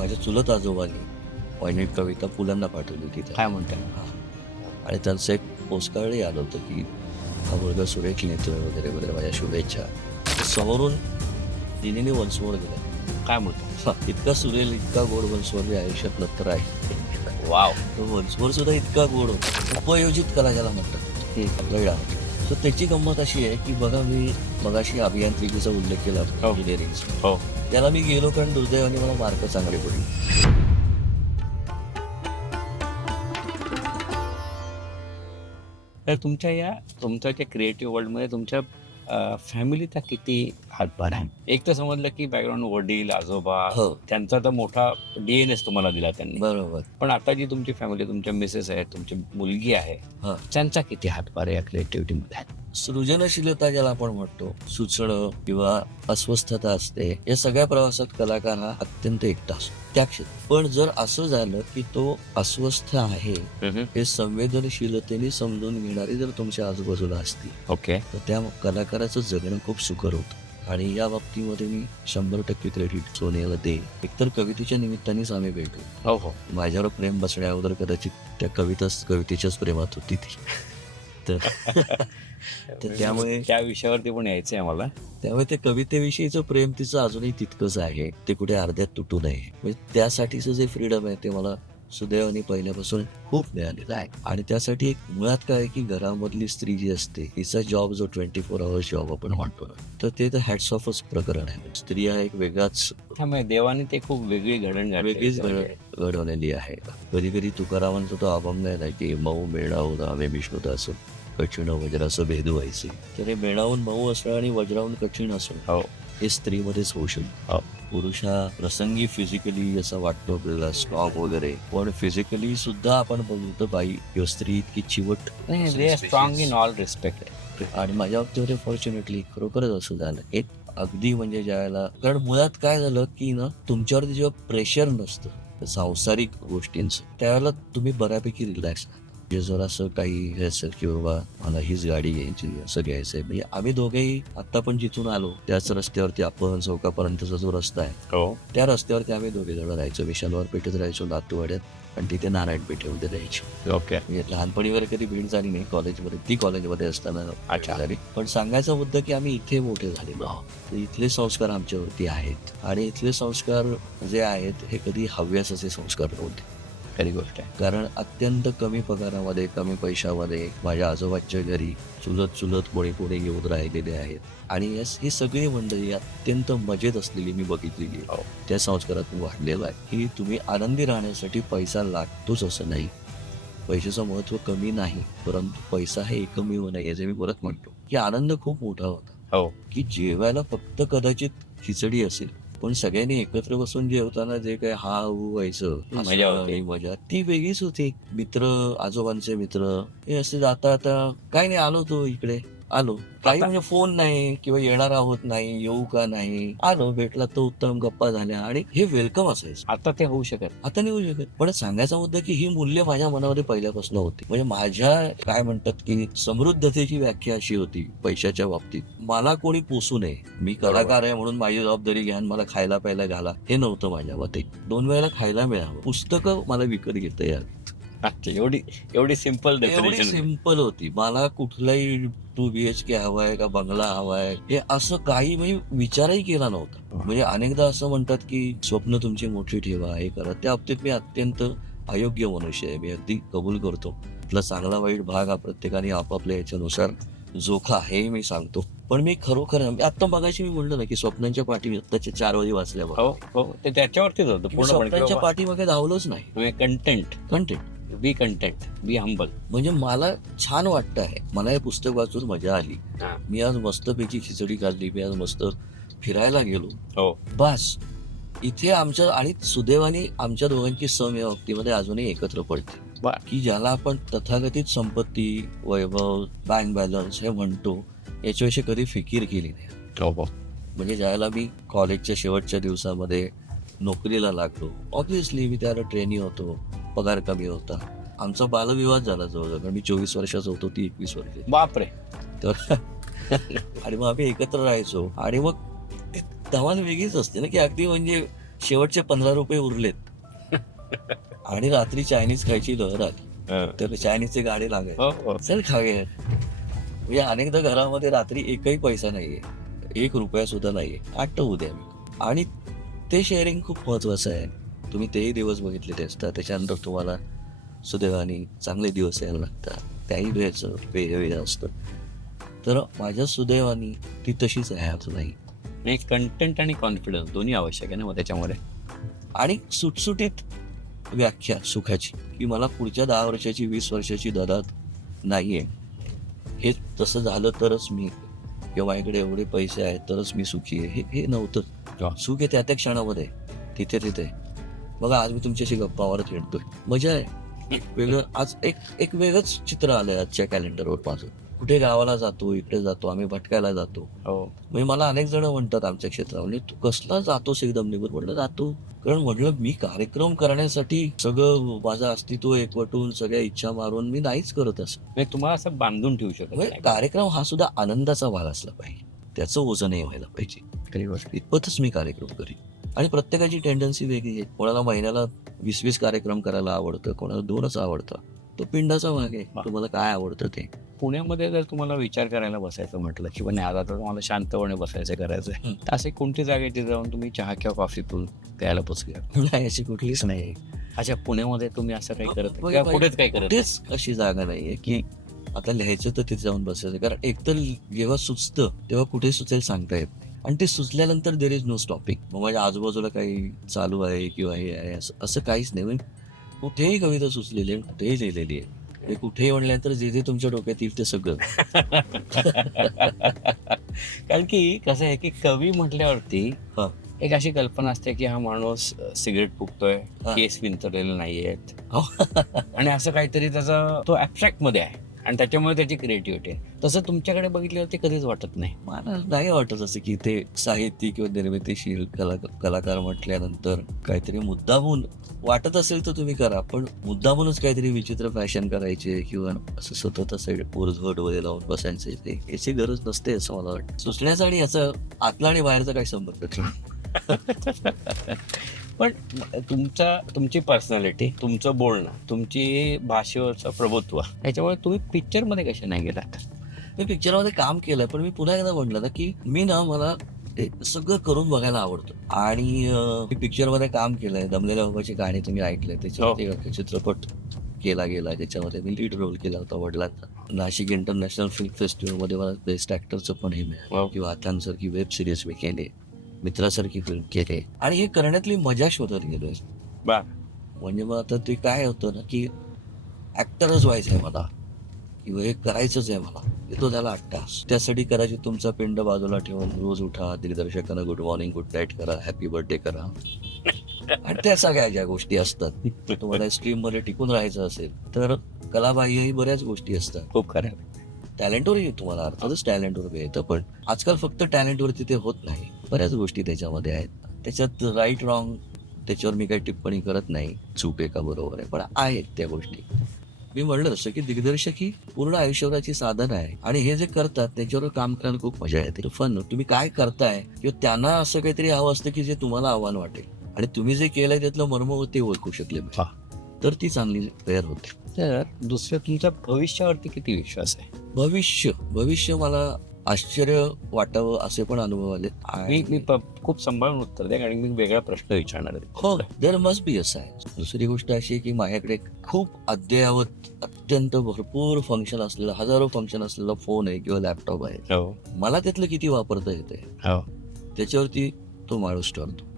माझ्या चुलत आजोबांनी पहिली कविता पुलांना पाठवली होती काय म्हणताय? आणि त्यांचं एक पोस्टकार्डही आलं होतं की हा मुलगा सुरेख लिहितोय वगैरे वगैरे, माझ्या शुभेच्छा. समोरून दिनीने वंशवर दिला. काय म्हणतो? इतका सुरेल, इतका गोड वंशवर मी आयुष्यात नंतर आहे. वाव. तो वंशवर सुद्धा इतका गोड होता. उपयोजित कला ज्याला म्हणतात वेळा. तर त्याची गंमत अशी आहे की बघा, मी मगाशी अभियांत्रिकीचा उल्लेख केला हो. इंजिनिअरिंगचा. हो. त्याला मी गेलो कारण दुर्दैवाने मला मार्क चांगले पडले. तर तुमच्या त्या क्रिएटिव्ह वर्ल्डमध्ये तुमच्या फॅमिलीचा किती हातभार आहे? एक तर समजलं की बॅकग्राऊंड वडील आजोबा, हो. त्यांचा तर मोठा DNA तुम्हाला दिला त्यांनी. बरोबर. पण आता जी तुमची फॅमिली, तुमच्या मिसेस आहेत, तुमची मुलगी आहे, हा. त्यांचा किती हातभार आहे या क्रिएटिव्हिटीमध्ये? सृजनशीलता ज्याला आपण म्हणतो, सुचणं किंवा अस्वस्थता असते, या सगळ्या प्रवासात कलाकार हा अत्यंत एकटा असतो त्या क्षेत्रात. पण जर असं झालं की तो अस्वस्थ आहे हे संवेदनशीलतेने समजून घेणारी जर तुमच्या आजूबाजूला असतील, ओके. तर त्या कलाकाराचं जगणं खूप सुकर होतं. आणि या बाबतीमध्ये मी 100% क्रेडिट सोनियाला दे. एकतर कवितेच्या निमित्तानेच आम्ही भेटलो. हो हो. माझ्यावर प्रेम बसण्या अगोदर कदाचित त्या कवितेच्याच प्रेमात होती ती. तर त्यामुळे त्या विषयावरती पण यायचंय आम्हाला. ते कवितेविषयीचं प्रेम तिचं अजूनही तितकंच आहे. ते कुठे अर्ध्यात तुटू नये. म्हणजे त्यासाठीचं जे फ्रीडम आहे ते मला सुदैवाने पहिल्यापासून खूप मिळालेलं आहे. आणि त्यासाठी एक मुळात काय आहे की घरामधली स्त्री जी असते तिचा जॉब जो 24 आवर्स जॉब आपण म्हणतो, तर ते तर हॅट्स ऑफच प्रकरण आहे. स्त्री हा एक वेगळाच, त्यामुळे देवाने ते खूप वेगळी वेगळीच घडण घडवलेली आहे. कधी कधी तुकारामांचा तो अभंग आहे ना की मऊ मेळावून आम्ही विष्णुत असो, कठीण वज्राचं भेद व्हायचे. तर हे मेळावून मऊ असणं आणि वज्रावून कठीण असणं हो. हे स्त्रीमध्येच होऊ शकतं. हो. पुरुष हा प्रसंगी फिजिकली असं वाटतो आपल्याला स्ट्रॉंग वगैरे, पण फिजिकली सुद्धा आपण बघतो बाई किंवा स्त्री इतकी चिवट स्ट्रॉंग इन ऑल रिस्पेक्ट. आणि माझ्या बाबतीमध्ये फॉर्च्युनेटली खरोखरच असं झालं. एक अगदी म्हणजे ज्यावेळेला, कारण मुळात काय झालं की ना, तुमच्यावरती जेव्हा प्रेशर नसतं सांसारिक गोष्टींचं, त्यावेळेला तुम्ही बऱ्यापैकी रिलॅक्स. म्हणजे जर असं काही घ्यायचं की बाबा मला हीच गाडी घ्यायची, असं घ्यायचंय, म्हणजे आम्ही दोघेही आता पण जिथून आलो त्याच रस्त्यावरती, आपण चौकापर्यंतचा जो रस्ता आहे हो. त्या रस्त्यावरती आम्ही दोघे जण राहायचो. विशालवार पेठेत राहायचो, नातूवाड्यात, आणि तिथे नारायण पेठेमध्ये राहायचो. ओके. म्हणजे लहानपणी वगैरे कधी भेट झाली नाही. कॉलेजमध्ये, ती कॉलेजमध्ये असताना अच्छा. झाली. पण सांगायचा मुद्दा की आम्ही इथे मोठे झालेलो आहोत. तर इथले संस्कार आमच्यावरती आहेत. आणि इथले संस्कार जे आहेत हे कधी हव्यासाचे संस्कार नव्हते. खरी गोष्ट आहे. कारण अत्यंत कमी पगारामध्ये, कमी पैशामध्ये माझ्या आजोबाच्या घरी चुलत कोणी येऊन राहिलेले आहेत. आणि ही सगळी मंडळी अत्यंत मजेत असलेली मी बघितलेली आहे. हो. त्या संस्कारात मी वाढलेलो आहे की तुम्ही आनंदी राहण्यासाठी पैसा लागतोच असं नाही. पैशाचं महत्त्व कमी नाही, परंतु पैसा हे एकमेव नाही. याचे मी परत म्हणतो की आनंद खूप मोठा होता. हो. की जेवायला फक्त कदाचित खिचडी असेल, पण सगळ्यांनी एकत्र बसून जेवताना जे काही हा व्हायचं, मजा होती. आणि मजा ती वेगळीच होती. मित्र, आजोबांचे मित्र हे असे जाता काय नाही, आलो तो इकडे, आलो काही म्हणजे फोन नाही किंवा येणार आहोत नाही, येऊ का नाही, आलो, भेटला तो उत्तम, गप्पा झाल्या, आणि हे वेलकम असायचं. आता ते होऊ शकत. आता नाही होऊ शकत. पण सांगायचा मुद्दा की ही मूल्य माझ्या मनामध्ये पहिल्यापासून होती. म्हणजे माझ्या काय म्हणतात की समृद्धतेची व्याख्या अशी होती पैशाच्या बाबतीत, मला कोणी पोसू नये, मी कलाकार आहे म्हणून माझी जबाबदारी घ्या, मला खायला प्यायला घाला, हे नव्हतं माझ्या मते. 2 वेळेला खायला मिळावं, पुस्तकं मला विकत घेता यावी. अच्छा, एवढी सिंपल एवढी डेफिनेशन. सिंपल होती. मला कुठलाही 2 BHK हवाय का बंगला हवाय हे असं काही मी विचारही केला नव्हता. म्हणजे अनेकदा असं म्हणतात की स्वप्न तुमची मोठी ठेवा, हे करा. त्या बाबतीत मी अत्यंत अयोग्य मनुष्य आहे. मी अगदी कबूल करतो. आपला चांगला वाईट भाग हा प्रत्येकाने आपापल्या याच्यानुसार जोखा, हे मी सांगतो. पण मी खरोखर आता मगाशी मी बोललो ना की स्वप्नांच्या पाठी आत्ताच्या 4 वळी वाचल्या बघा. हो हो. ते त्याच्यावरतीच होतं मी पूर्णपणे. स्वप्नांच्या पाठीमागे धावलोच नाही. तुम्ही कंटेंट, बी कंटेंट, बी हंबल. म्हणजे मला छान वाटतं आहे. मला हे पुस्तक वाचून मजा आली. मी आज मस्तपैकी खिचडी खाल्ली, मी आज मस्त फिरायला गेलो. हो. बस इथे आमच्या, आणि सुदैवाने आमच्या दोघांची सम या बाबतीमध्ये अजूनही एकत्र पडते. की ज्याला आपण तथाकथित संपत्ती, वैभव, बँक बॅलन्स हे म्हणतो, याच्याविषयी कधी फिकीर केली नाही. हो. म्हणजे ज्यावेळेला मी कॉलेजच्या शेवटच्या दिवसामध्ये नोकरीला लागलो, ऑब्व्हियसली मी त्याला ट्रेनी होतो, पगार कमी होता. आमचा बालविवाह झाला जवळजवळ, कारण मी 24 वर्षाचा होतो, ती 21 वर्षाची. बापरे. तर आणि मग आम्ही एकत्र राहायचो. आणि मग धमाल वेगळीच असते ना की अगदी म्हणजे शेवटचे 15 रुपये उरलेत आणि रात्री चायनीज खायची लहर आली. तर चायनीजचे गाडे लागायचे. हो. चल खाऊया. म्हणजे अनेकदा घरामध्ये रात्री एकही पैसा नाहीये, 1 रुपया सुद्धा नाहीये, आठवू द्या मी. आणि ते शेअरिंग खूप महत्वाचं आहे. तुम्ही तेही दिवस बघितलेले असतात, त्याच्यानंतर तुम्हाला सुदैवाने चांगले दिवस यायला लागतात, त्याही वेळेचं वेगळं असतं. तर माझ्या सुदैवाने ती तशीच आहे अजूनही. कंटेंट आणि कॉन्फिडन्स दोन्ही आवश्यक आहे ना मग त्याच्यामध्ये. आणि सुटसुटीत व्याख्या सुखाची, की मला पुढच्या 10 वर्षाची 20 वर्षाची ददात नाहीये. हे तसं झालं तरच मी, किंवा माझ्याकडे एवढे पैसे आहेत तरच मी सुखी आहे, हे नव्हतं. सुख आहे त्या क्षणामध्ये, तिथे. बघा आज मी तुमच्याशी गप्पा मारत हिंडतोय, मजा आहे. वेगळं आज एक वेगळंच चित्र आलंय आजच्या कॅलेंडरवर माझं. कुठे गावाला जातो, इकडे जातो, आम्ही भटकायला जातो. म्हणजे मला अनेक जण म्हणतात आमच्या क्षेत्रामध्ये, तू कसला जातोस एकदम निघून. म्हटलं जातो कारण म्हटलं मी कार्यक्रम करण्यासाठी सगळं माझं अस्तित्व एकवटून सगळ्या इच्छा मारून मी नाहीच करत असं. म्हणजे तुम्हाला असं बांधून ठेवू शकत म्हणजे नाही. कार्यक्रम हा सुद्धा आनंदाचा भाग असला पाहिजे, त्याचं ओझंही व्हायला पाहिजे. खरी गोष्ट. इतपतच मी कार्यक्रम करीन. आणि प्रत्येकाची टेंडन्सी वेगळी आहे. कोणाला महिन्याला 20-20 कार्यक्रम करायला आवडतं, कोणाला 2च आवडतं. तो पिंडाचा भाग आहे, तुम्हाला काय आवडतं ते. पुण्यामध्ये जर तुम्हाला विचार करायला बसायचं म्हटलं किंवा नाही आता तर तुम्हाला शांतपणे बसायचं करायचंय, तर असे कोणती जागा आहे जिथे जाऊन तुम्ही चहा किंवा कॉफी पिऊन प्यायला बसूया? नाही अशी कुठलीच नाही. अच्छा, पुण्यामध्ये तुम्ही असं काही करत नाही किंवा पुढेच काही करत नाही? तेच अशी जागा नाहीये की आता लिहायचं तर तिथे जाऊन बसायचं. कारण एकतर जेव्हा सुचतं तेव्हा कुठे सुचेल सांगता येत नाही. आणि ते सुचल्यानंतर देर इज नो स्टॉपिंग. मग माझ्या आजूबाजूला काही चालू आहे किंवा हे आहे असं काहीच नाही. म्हणजे कुठेही कविता सुचलेली आहे, कुठेही लिहिलेली आहे. हे कुठेही म्हणल्यानंतर जे जे तुमच्या डोक्यात येईल ते सगळं. कारण की कसं आहे की कवी म्हटल्यावरती हा. एक अशी कल्पना असते की हा माणूस सिगरेट फुकतोय, हा. केस विंचरलेले नाहीयेत हो. आणि असं काहीतरी त्याचा तो ऍबस्ट्रॅक्ट मध्ये आहे आणि त्याच्यामुळे त्याची क्रिएटिव्हिटी आहे. तसं तुमच्याकडे बघितल्यावरती कधीच वाटत नाही. मला नाही वाटत असं की ते साहित्यिक किंवा निर्मितीशील कलाकार म्हटल्यानंतर काहीतरी मुद्दामून वाटत असेल तर तुम्ही करा, पण मुद्दामूनच काहीतरी विचित्र फॅशन करायचे किंवा असं सतत असं उर्धवट वगैरे लावून बसायचे, ते याची गरज नसते असं मला वाटतं. सुचण्याचा आणि याचा आतला आणि बाहेरचा काही संबंध नाही. पण तुमची पर्सनॅलिटी, तुमचं बोलणं, तुमची भाषेवरचं प्रभुत्व, याच्यामुळे तुम्ही पिक्चर मध्ये कसे नाही गेलात? मी पिक्चरमध्ये काम केलं, पण मी पुन्हा एकदा म्हटलं ना की मला हे सगळं करून बघायला आवडतं. आणि मी पिक्चरमध्ये काम केलंय. दमलेल्या बाबाची गाणी तुम्ही ऐकलंय, त्याच्यावरती एक चित्रपट केला गेला, ज्याच्यामध्ये मी लीड रोल केला होता वडिलांचा. नाशिक इंटरनॅशनल फिल्म फेस्टिवलमध्ये मला बेस्ट ऍक्टरचं पण हे मिळालं. किंवा आत्यांसारखी वेब सिरीज मी केली, मित्रासारखी फिल्म केली. आणि हे करण्यातली मजा शोधत गेलोय. म्हणजे मग आता ते काय होतं ना की ऍक्टरच व्हायचं आहे मला, किंवा हे करायचंच आहे मला, येतो त्याला 8 तास. त्यासाठी करायची तुमचा पिंड बाजूला ठेवून रोज उठा, दिग्दर्शकांना गुड मॉर्निंग गुड नाईट करा, हॅपी बर्थडे करा. आणि त्या सगळ्या ज्या गोष्टी असतात, तुम्हाला स्ट्रीम मध्ये टिकून राहायचं असेल तर कलाबाह्यही बऱ्याच गोष्टी असतात. खूप खरं. टॅलेंटवरही तुम्हाला अर्थातच टॅलेंटवर येतं, पण आजकाल फक्त टॅलेंटवरती ते होत नाही. बऱ्याच गोष्टी त्याच्यामध्ये आहेत. त्याच्यात राईट रॉंग त्याच्यावर मी काही टिप्पणी करत नाही, चूक आहे का बरोबर आहे, पण आहेत त्या गोष्टी. मी म्हणलं तसं की दिग्दर्शक ही पूर्ण आयुष्यभराची साधन आहे. आणि हे जे करतात त्याच्यावर काम करायला खूप मजा येते. फन, तुम्ही काय करताय किंवा त्यांना असं काहीतरी हवं असतं की जे तुम्हाला आव्हान वाटेल, आणि तुम्ही जे केलंय त्यातलं मर्म ते ओळखू शकले, तर ती चांगली तयार होते. तर दुसरं, तुमच्या भविष्यावरती किती विश्वास आहे? भविष्य मला आश्चर्य वाटावं असे पण अनुभव आले. मी खूप सांभाळून उत्तर द्या, कारण मी वेगळा प्रश्न विचारणार आहे. हो, there must be a science. दुसरी गोष्ट अशी आहे की माझ्याकडे खूप अद्ययावत, अत्यंत भरपूर फंक्शन असलेला, हजारो फंक्शन असलेला फोन आहे किंवा लॅपटॉप आहे. मला त्यातलं किती वापरता येते त्याच्यावरती तो माणूस ठरतो.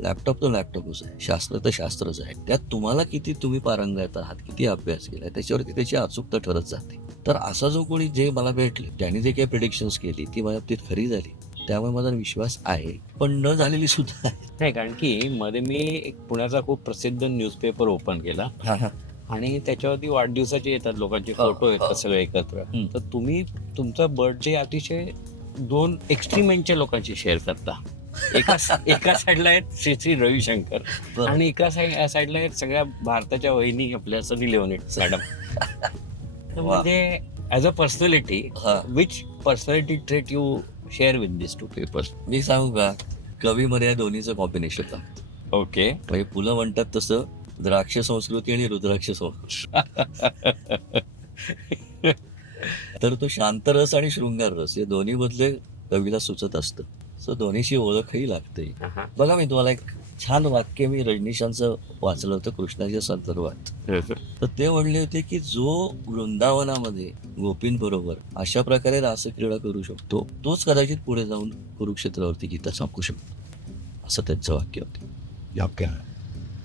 लॅपटॉप तो लॅपटॉपच आहे, शास्त्र तर शास्त्रच आहे. त्यात तुम्हाला किती तुम्ही पारंगत आहात, किती अभ्यास केलाय, त्याच्यावरती त्याची अचूकता ठरत जाते. तर असा जो कोणी जे मला भेटले, त्यांनी जे काही प्रिडिक्शन्स केली ती माझ्या बाबतीत खरी झाली, त्यामुळे माझा विश्वास आहे, पण न झालेली सुद्धा आहे. नाही, कारण की मध्ये मी एक पुण्याचा खूप प्रसिद्ध न्यूजपेपर ओपन केला आणि त्याच्यावरती वाढदिवसाचे येतात, लोकांचे फोटो येतात सगळे एकत्र. तर तुम्ही तुमचा बर्थडे अतिशय 2 एक्स्ट्रीमेंटच्या लोकांशी शेअर करता. एका साईडला आहेत श्री रविशंकर आणि एका साईडला आहेत सगळ्या भारताच्या वहिनी आपल्या सनी लिओनी मॅडम. म्हणजे as a personality, which personality trait you share with this 2 papers? मी सांगू का, कवीमध्ये या दोन्हीचं कॉम्बिनेशन लागतं. ओके. म्हणजे पुलं म्हणतात तसं द्राक्ष संस्कृती आणि रुद्राक्ष संस्कृती. तर तो शांतरस आणि शृंगार रस या दोन्ही मधले कवीला सुचत असतं. सो दोन्हीची ओळखही लागते. बघा, मी तुम्हाला एक छान वाक्य मी रजनीशांचं वाचलं होतं कृष्णाच्या संदर्भात. तर ते म्हणले होते की जो वृंदावनामध्ये गोपींबरोबर अशा प्रकारे रासक्रीडा करू शकतो तोच कदाचित पुढे जाऊन कुरुक्षेत्रावरती गीता सांगू शकतो, असं त्यांचं वाक्य होतं.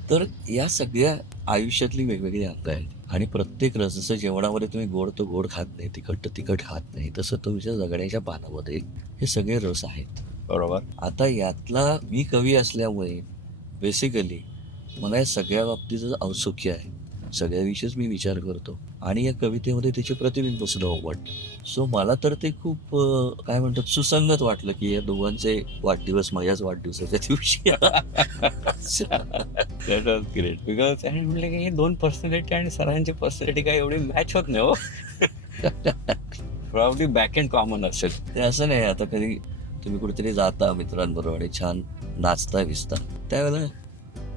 तर या सगळ्या आयुष्यातली वेगवेगळी अंग आहेत आणि प्रत्येक रस, जसं जेवणामध्ये तुम्ही गोड तो गोड खात नाही, तिखट तर तिखट खात नाही, तसं तुमच्या जगण्याच्या पानामध्ये हे सगळे रस आहेत. बरोबर. आता यातला मी कवी असल्यामुळे बेसिकली मला या सगळ्या बाबतीचं औत्सुक्य आहे, सगळ्याविषयीच मी विचार करतो आणि या कवितेमध्ये त्याचे प्रतिबिंब सुद्धा वाटतं. सो मला तर ते खूप काय म्हणतात सुसंगत वाटलं की या दोघांचे वाढदिवस माझ्याच वाढदिवसाच्या दिवशी. ग्रेट. बिकॉज आणि म्हटलं की हे दोन पर्सनॅलिटी आणि सरांची पर्सनॅलिटी काय एवढी मॅच होत नाही हो. प्रॉब्ली बॅक अँड कॉमन असेल. ते असं नाही, आता कधी तुम्ही कुठेतरी जाता मित्रांबरोबर आणि छान नाचता विसता त्यावेळेला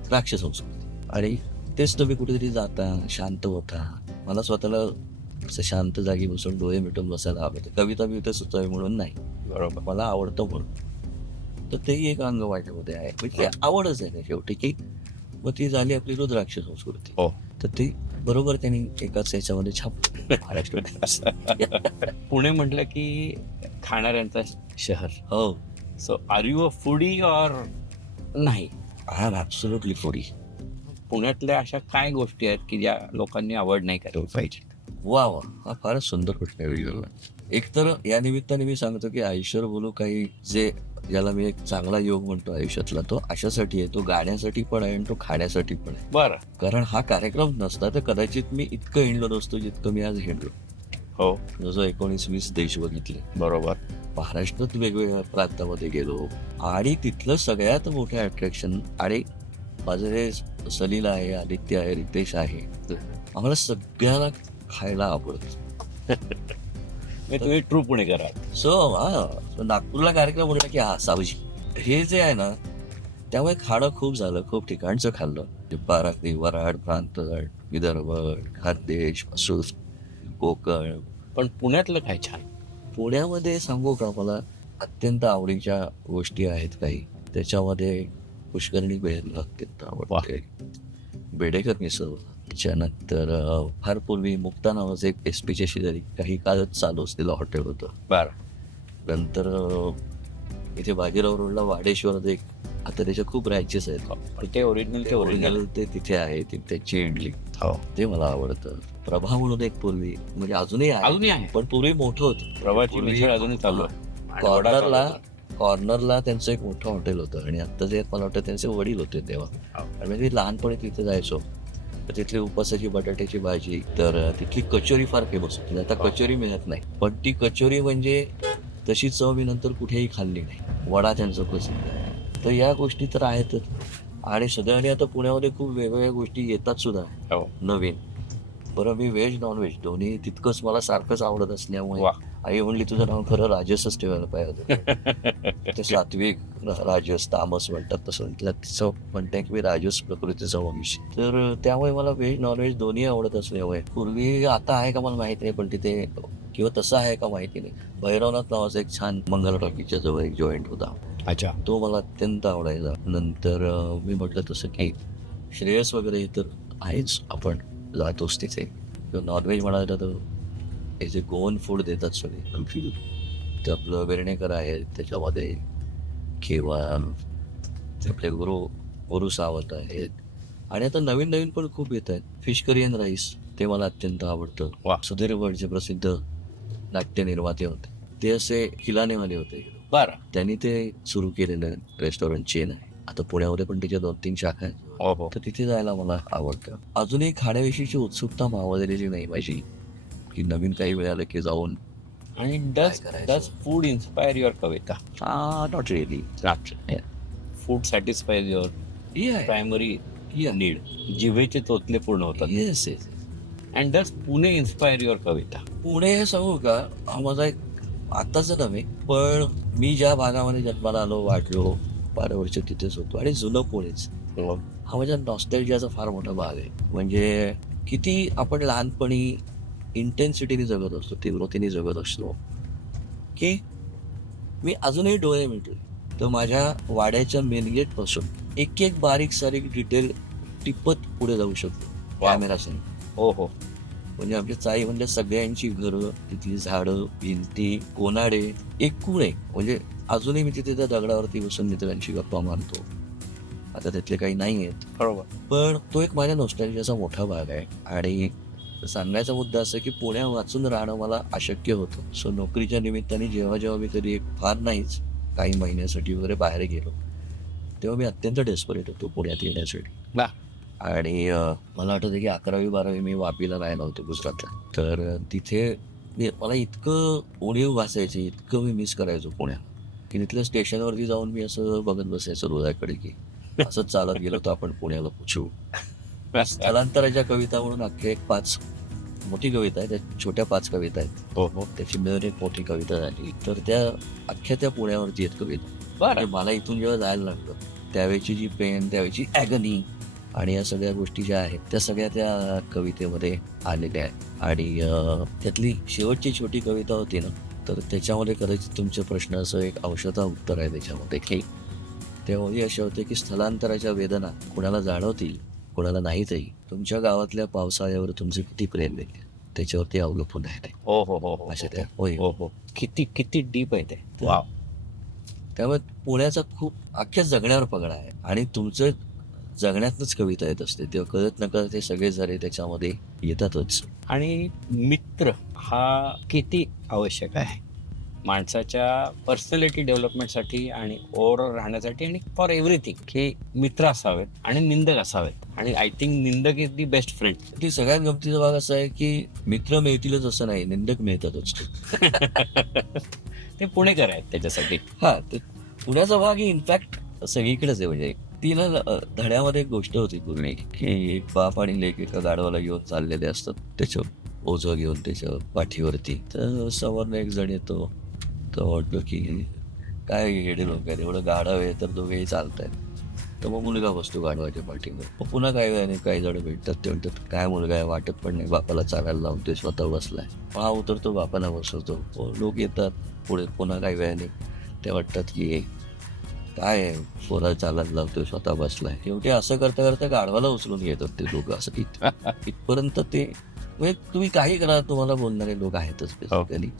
द्राक्ष संस्कृती, आणि तेच तुम्ही कुठेतरी जाता शांत होता. मला स्वतःला असं शांत जागी बसून डोळे मिटून बसायला आवडतं. कविता बिविता सुचावी म्हणून नाही, बरोबर. मला आवडतं म्हणून. तर तेही एक अंग माझ्यामध्ये आहे, म्हणजे आवडच आहे ना शेवटी की. मग ती झाली आपली रुद्राक्ष संस्कृती. हो. तर ती बरोबर त्यांनी एकाच याच्यामध्ये छाप महाराष्ट्र. पुणे म्हटलं की खाणाऱ्यांचा शहर. हो. So are you a foodie or नाही? I am absolutely foodie. पुण्यातल्या अशा काय गोष्टी आहेत की ज्या लोकांनी आवड नाही करायला पाहिजे? वा वा, हा फारच सुंदर प्रश्न आहे वेगळा. एक तर या निमित्ताने मी सांगतो की आयुष्यावर बोलू काही, जे ज्याला मी एक चांगला योग म्हणतो आयुष्यातला, तो अशासाठी आहे, तो गाण्यासाठी पण आहे आणि तो खाण्यासाठी पण आहे. बरं. कारण हा कार्यक्रम नसता तर कदाचित मी इतकं हिंडलो नसतो जितकं मी आज हिंडलो. हो. जसं 19-20 देश बघितले, बरोबर. महाराष्ट्रात वेगवेगळ्या प्रांतामध्ये गेलो आणि तिथलं सगळ्यात मोठं अट्रॅक्शन, आणि माझं हे सलील आहे, आदित्य आहे, रितेश आहे, आम्हाला सगळ्यांना खायला आवडतं. तुम्ही ट्रू पुणेकर आहात. सो नागपूरला कार्यक्रम म्हटलं की हा सावजी हे जे आहे ना, त्यामुळे खाणं खूप झालं, खूप ठिकाणचं खाल्लं. बाराखडी, वराड, प्रांतगड, विदर्भ, खानदेश, मसूर, कोकण. पण पुण्यातलं काय छान? पुण्यामध्ये सांगू का, मला अत्यंत आवडीच्या गोष्टी आहेत काही. त्याच्यामध्ये पुष्करणी भेळ अत्यंत आवडते, बेडेकर मिसळ. त्याच्यानंतर फार पूर्वी मुक्ता नावाचं एक SP च्या शेजारी काही काळच चालू असलेलं हॉटेल होतं. बरं. नंतर इथे बाजीराव रोडला वाडेश्वर एक, आता त्याच्या खूप ब्रँचेस आहेत. ते ओरिजिनल ते ओरिजिनल ते तिथे आहे, त्याची इडली हो ते मला आवडतं. प्रभा म्हणून एक पूर्वी, म्हणजे अजूनही आहे आहे. पण पूर्वी मोठं होतं. प्रभाची मिसळ अजूनही चालू आहे. कॉर्नरला त्यांचं एक मोठं हॉटेल होतं आणि आता जे मला वाटतं त्यांचे वडील होते तेव्हा. आणि मी लहानपणी तिथे जायचो. तर तिथली उपासाची बटाट्याची भाजी, तर तिथली कचोरी फार फेमस होती. आता कचोरी मिळत नाही, पण ती कचोरी म्हणजे तशी चव मी नंतर कुठेही खाल्ली नाही. वडा त्यांचा प्रसिद्ध आहे. तर या गोष्टी तर आहेतच. आणि सध्याने आता पुण्यामध्ये खूप वेगवेगळ्या गोष्टी येतात सुद्धा नवीन. बरं, मी व्हेज नॉनव्हेज दोन्ही तितकंच मला सारखंच आवडत असल्यामुळे आई म्हणली तुझं नाव खरं राजसच ठेवायला पाहिजे. ते सात्विक राजस तामस म्हणतात तसं. तिचं म्हणते की मी राजस प्रकृतीचा वंश. तर त्यामुळे मला व्हेज नॉनव्हेज दोन्ही आवडत असल्यामुळे पूर्वी, आता आहे का मला माहिती नाही, पण तिथे किंवा तसं आहे का माहिती नाही, भैरवनाथ नावाचा एक छान मंगल टॉकीच्या जवळ एक जॉईंट होता. अच्छा. तो मला अत्यंत आवडायचा. नंतर मी म्हटलं तसं की श्रेयस वगैरे तर आहेच, आपण जातोच तिथे. नॉनव्हेज म्हणायला तर हे जे गोवन फूड देतात सगळे, ते आपलं वेर्णेकर आहे, त्याच्यामध्ये खेवा, आपले गुरु सावत आहेत, आणि आता नवीन नवीन पण खूप येत आहेत. फिश करी अँड राईस ते मला अत्यंत आवडतं. सुधीर वडचे प्रसिद्ध नाट्य निर्माते होते, ते असे खिलानेवाले होते. बरं. त्यांनी ते सुरू केलेलं रेस्टॉरंट चेन आहे. आता पुण्यामध्ये पण त्याच्या 2-3 शाखा आहेत. तर तिथे जायला मला आवडतं. अजूनही खाण्याविषयीची उत्सुकता मावळलेली नाही माझी, की नवीन काही मिळालं की जाऊन. आणि डज फूड इन्स्पायर युअर कविता? Not really. Food satisfy your primary need. जिभेचे तोतले पूर्ण होतात. Yes yes. And does Pune inspire your कविता? पुणे हे सांगू का, हा माझा एक आताच नव्हे, पण मी ज्या भागामध्ये जन्माला आलो, वाढलो, 12 वर्ष तिथेच होतो, आणि जुनं पुणेच. हा माझ्या नॉस्टॅल्जियाचा फार मोठा भाग आहे. म्हणजे किती आपण लहानपणी इंटेन्सिटीने जगत असतो, तीव्रतेने जगत असतो, की मी अजूनही डोळे मिटले तर माझ्या वाड्याच्या मेन गेट पासून एक एक बारीक सारीक डिटेल टिपत पुढे जाऊ शकतो कॅमेरासह. हो हो. म्हणजे आमच्या चाळी म्हणजे सगळ्यांची घरं, तिथली झाडं, भिंती, कोनाडे, एकूण एक. म्हणजे अजूनही मी तिथे त्या दगडावरती बसून मित्रांशी गप्पा मारतो. आता त्यातले काही नाही आहेत, बरोबर. पण तो एक माझ्या नॉस्टॅल्जियाचा मोठा भाग आहे. आणि सांगायचा मुद्दा असा की पुण्या वाचून राहणं मला अशक्य होतं. सो नोकरीच्या निमित्ताने जेव्हा जेव्हा मी कधी एक फार नाहीच काही महिन्यासाठी वगैरे बाहेर गेलो, तेव्हा मी अत्यंत डेस्परेट होतो पुण्यात येण्यासाठी. वा. आणि मला आठवतं की 11वी-12वी मी वापीला राहिला होतो गुजरातला. तर तिथे मला इतकं उणीव भासायची, इतकं मी मिस करायचो पुण्यात, की तिथल्या स्टेशनवरती जाऊन मी असं बघत बसायचो रोजाकडे की असंच चालत गेलो तर आपण पुण्याला पोचू. स्थलांतराच्या कविता म्हणून अख्खे एक 5 मोठी कविता आहे, त्या छोट्या 5 कविता आहेत. हो हो. त्याची मिळून एक मोठी कविता झाली. तर त्या अख्ख्या त्या पुण्यावरती आहेत कविता. बरं. म्हणजे मला इथून जेव्हा जायला लागलं त्यावेळची जी पेन, त्यावेळची ॲगनी आणि या सगळ्या गोष्टी ज्या आहेत त्या सगळ्या त्या कवितेमध्ये आलेल्या आहेत. आणि त्यातली शेवटची छोटी कविता होती ना, तर त्याच्यामध्ये कदाचित तुमचे प्रश्न असं एक अंशतः उत्तर आहे त्याच्यामध्ये, की तेव्हा असे होते की स्थलांतराच्या वेदना कुणाला जाणवतील, कुणाला नाहीतही. तुमच्या गावातल्या पावसाळ्यावर तुमचे किती प्रेम आहे त्याच्यावरती अवलंबून आहे ते. हो हो हो हो. अशा त्या होय. हो हो. किती किती डीप आहे ते. वा. त्यामुळे पुण्याचा खूप अख्ख्या जगण्यावर पगडा आहे. आणि तुमचं जगण्यातनंच कविता येत असते, तेव्हा कळत नकळत ते सगळे जरे त्याच्यामध्ये येतातच. आणि मित्र हा किती आवश्यक आहे माणसाच्या पर्सनॅलिटी डेव्हलपमेंटसाठी आणि ओव्हरऑल राहण्यासाठी आणि फॉर एव्हरीथिंग, की मित्र असावेत आणि निंदक असावेत. आणि आय थिंक निंदक इज दी बेस्ट फ्रेंड. ती सगळ्यात गमतीचा भाग असा आहे की मित्र मिळतीलच असं नाही, निंदक मिळतातच. ते पुणेकर आहेत त्याच्यासाठी. हा, ते पुण्याचा भाग ही इनफॅक्ट सगळीकडेच आहे. म्हणजे ती ना धड्यामध्ये एक गोष्ट होती पूर्ण, की एक बाप आणि लेक एका गाढवाला घेऊन चाललेले असतात, त्याच्या ओझं घेऊन त्याच्या पाठीवरती. तर समोरनं एक जण येतो, तो वाटलं की काय येडे लोक आहेत, एवढं गाढव आहे तर दोघेही चालत आहेत. तर मग मुलगा बसतो गाढवाच्या पाठीवर. मग पुन्हा काही वेळाने काही जण भेटतात, ते म्हणतात काय मुलगा आहे, वाटत पण नाही, बापाला चालायला लावून ते स्वतः बसलाय. हा उतरतो, बापाला बसवतो. लोक येतात पुढे, पुन्हा काही वेळाने ते वाटतात की काय आहे, पोराला चालायला लावतोय, स्वतः बसलाय. शेवटी असं करता करता गाढवाला उचलून घेतात ते लोक. असं की इथपर्यंत ते म्हणजे तुम्ही काही करा, तुम्हाला बोलणारे लोक आहेतच बेसिकली.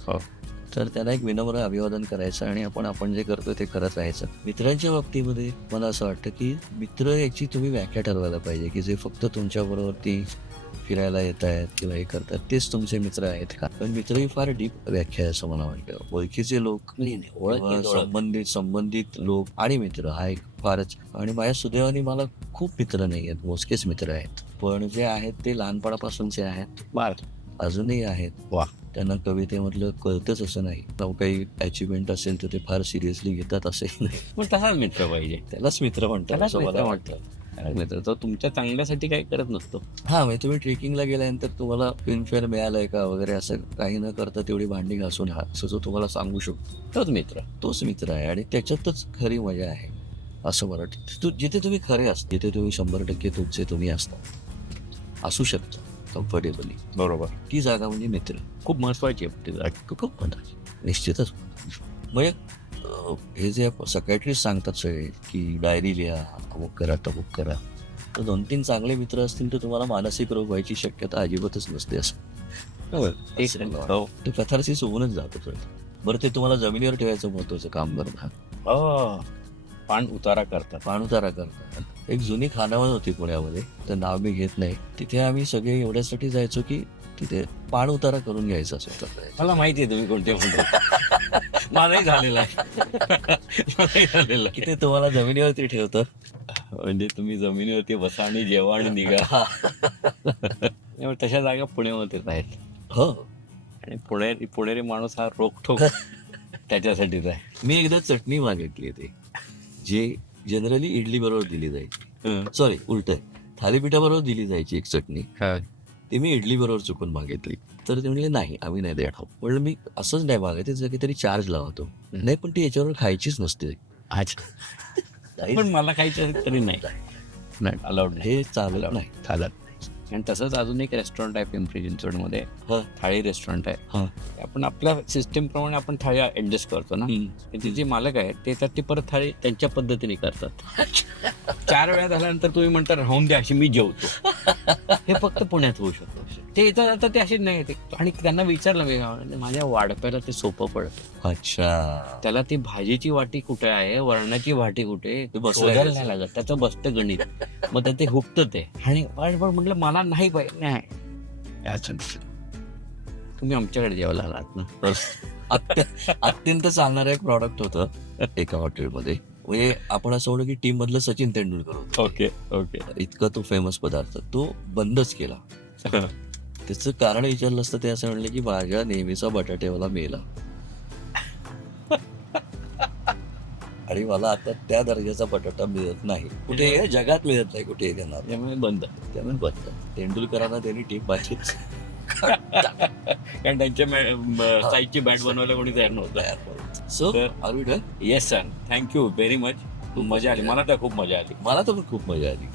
तर त्याला एक विनम्र अभिवादन करायचं आणि आपण जे करतो ते करत राहायचं. मित्रांच्या बाबतीमध्ये मला असं वाटतं की मित्र याची तुम्ही व्याख्या ठरवायला पाहिजे, की जे फक्त तुमच्याबरोबर फिरायला येत आहेत किंवा हे करतात तेच तुमचे मित्र आहेत का. पण मित्र ही फार डीप व्याख्या आहे असं मला वाटतं. ओळखीचे लोक, संबंधित लोक आणि मित्र हा एक फारच. आणि माझ्या सुदैवाने मला खूप मित्र नाही आहेत, मोजकेच मित्र आहेत. पण जे आहेत ते लहानपणापासूनचे आहेत, अजूनही आहेत. वा. त्यांना कवितेमधलं कळतच असं नाही. काही अचिव्हमेंट असेल तर ते फार सिरियसली घेतात असेल नाही. पण तसाच मित्र पाहिजे. त्यालाच मित्र म्हणतात असं मला वाटतं. मित्र तो तुमच्या चांगल्यासाठी काही करत नसतो. हा, म्हणजे तुम्ही ट्रेकिंगला गेल्यानंतर तुम्हाला फिल्मफेअर मिळालंय का वगैरे असं काही न करता तेवढी भांडी घासून हा असं जो तुम्हाला सांगू शकतो तोच मित्र आहे. आणि त्याच्यातच खरी मजा आहे असं मला वाटतं. जिथे तुम्ही खरे असता, जिथे तुम्ही 100% तुमचे तुम्ही असता, असू शकता कम्फर्टेबली, बरोबर, ती जागा म्हणजे मित्र. खूप महत्वाची आहे. खूप महत्वाची, निश्चितच. म्हणजे हे जे सकायट्रिस्ट सांगतात सगळे की डायरी लिहा, अमुक करा तमुक करा, तर 2-3 चांगले मित्र असतील तर तुम्हाला मानसिक रोग व्हायची शक्यता अजिबातच नसते. असं ते कथारसिस होऊनच जातं. बरं, ते तुम्हाला जमिनीवर ठेवायचं महत्वाचं काम करतात. पाण उतारा करतात. एक जुनी खानावळ होती पुण्यामध्ये, तर नाव मी घेत नाही. तिथे आम्ही सगळे एवढ्यासाठी जायचो की तिथे पाण उतारा करून घ्यायचा असं. मला माहिती आहे तुम्ही कोणते म्हणतो. मलाही झालेला आहे की ते तुम्हाला जमिनीवरती ठेवतं, म्हणजे तुम्ही जमिनीवरती बसा आणि जेवा आणि निघा. तशा जागा पुण्यामध्येच आहेत. हो. आणि पुणेरी माणूस हा रोखोक त्याच्यासाठीच आहे. मी एकदा चटणी मागितली होती, जी जनरली इडली बरोबर दिली जायची. सॉरी, उलट थालीपीठाबरोबर दिली जायची एक चटणी. ते मी इडली बरोबर चुकून मागितली. तर ते म्हणले नाही, आम्ही नाही देणार. म्हणलं मी असंच नाही मागायचं, काहीतरी चार्ज लावतो. नाही, पण ती याच्यावर खायचीच नसते. पण मला खायचं तरी नाही. नाही अलाउड नाही, हे चालत नाही. चालत नाही. आणि तसंच अजून एक रेस्टॉरंट आहे पिंपरी चिंचवडमध्ये, हा. थाळी रेस्टॉरंट आहे. हा. आपण आपल्या सिस्टीम प्रमाणे आपण थाळी ऍडजस्ट करतो ना. तिथे जे मालक आहेत ते तर ती परत थाळी त्यांच्या पद्धतीने करतात. 4 वेळा झाल्यानंतर तुम्ही म्हणता राहून द्या अशी मी जेवतो. हे फक्त पुण्यात होऊ शकतो. ते येतात आता ते असेच नाही येते. आणि त्यांना विचारलं मी, माझ्या वाढप्याला ते सोपं पडतं. अच्छा. त्याला ती भाजीची वाटी कुठे आहे, वरणाची वाटी कुठे, ते बसलं शोधायला घ्यायचं. नाही लागत. त्याचं बसतं गणित. मग ते हुकतं ते. आणि वाढपड म्हटलं मला नाही पाहिजे. नाही याचं तुम्ही आमच्याकडे जेवायला आलात ना. अत्यंत चालणारं एक प्रॉडक्ट होतं एका हॉटेलमध्ये. म्हणजे आपण असं म्हणू की टीम मधलं सचिन तेंडुलकर होतं. Okay okay. इतका तो फेमस पदार्थ तो बंदच केला. त्याचं कारण विचारलं असतं ते असं म्हणले की माझ्या नेहमीचा बटाटेवाला मेला आणि मला आता त्या दर्जाचा बटाटा मिळत नाही कुठे, जगात मिळत नाही कुठे त्यांना, त्यामुळे बंद. त्यामुळे बंद. तेंडुलकरांना त्यांनी टीम पाहिजेच. कारण त्यांच्या साईजची बॅट बनवायला कोणी तयार नव्हतं. सो तर- are we done? Yes sir, thank you very much. खूप मजा आली, मला तर खूप मजा आली. मला तर खूप मजा आली.